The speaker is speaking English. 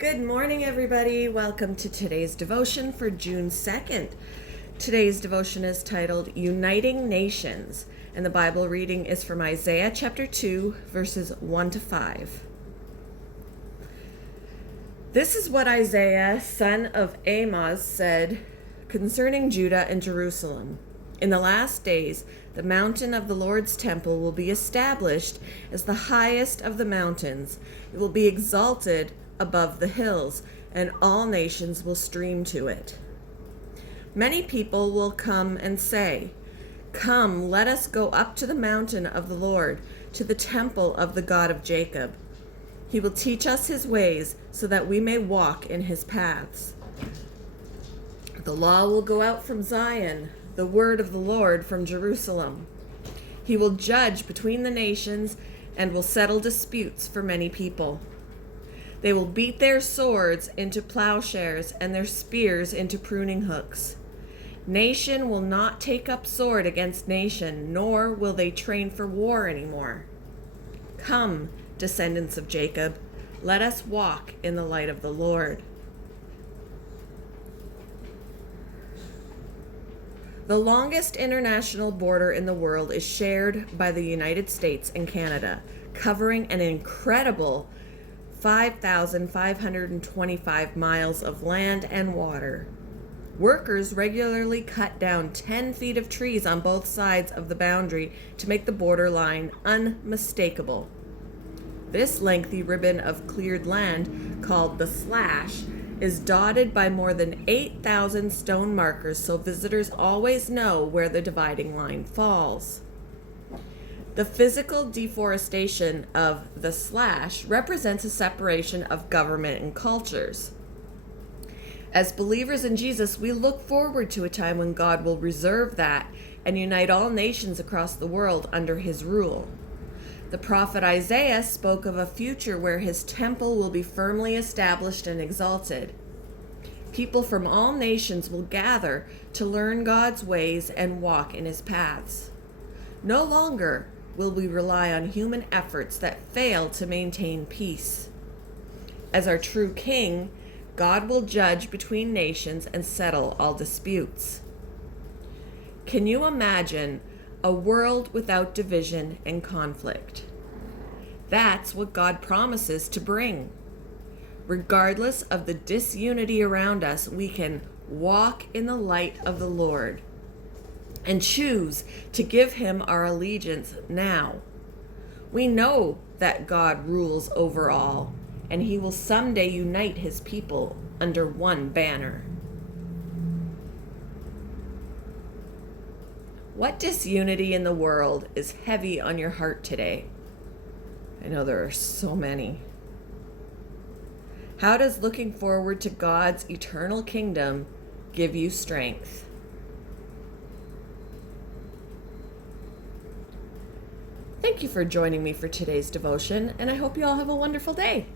Good morning, everybody. Welcome to today's devotion for June 2nd. Today's devotion is titled Uniting Nations, and the Bible reading is from Isaiah chapter 2, verses 1 to 5. This is what Isaiah, son of Amoz, said concerning Judah and Jerusalem. In the last days, the mountain of the Lord's temple will be established as the highest of the mountains. It will be exalted above the hills, and all nations will stream to it. Many people will come and say, "Come, let us go up to the mountain of the Lord, to the temple of the God of Jacob. He will teach us his ways so that we may walk in his paths." The law will go out from Zion, the word of the Lord from Jerusalem. He will judge between the nations and will settle disputes for many people. They will beat their swords into plowshares and their spears into pruning hooks. Nation will not take up sword against nation, nor will they train for war anymore. Come, descendants of Jacob, let us walk in the light of the Lord. The longest international border in the world is shared by the United States and Canada, covering an incredible 5,525 miles of land and water. Workers regularly cut down 10 feet of trees on both sides of the boundary to make the border line unmistakable. This lengthy ribbon of cleared land, called the slash, is dotted by more than 8,000 stone markers so visitors always know where the dividing line falls. The physical deforestation of the slash represents a separation of government and cultures. As believers in Jesus, we look forward to a time when God will reserve that and unite all nations across the world under his rule. The prophet Isaiah spoke of a future where his temple will be firmly established and exalted. People from all nations will gather to learn God's ways and walk in his paths. No longer will we rely on human efforts that fail to maintain peace. As our true king, God will judge between nations and settle all disputes. Can you imagine a world without division and conflict? That's what God promises to bring. Regardless of the disunity around us, we can walk in the light of the Lord and choose to give him our allegiance now. We know that God rules over all, and he will someday unite his people under one banner. What disunity in the world is heavy on your heart today? I know there are so many. How does looking forward to God's eternal kingdom give you strength? Thank you for joining me for today's devotion, and I hope you all have a wonderful day.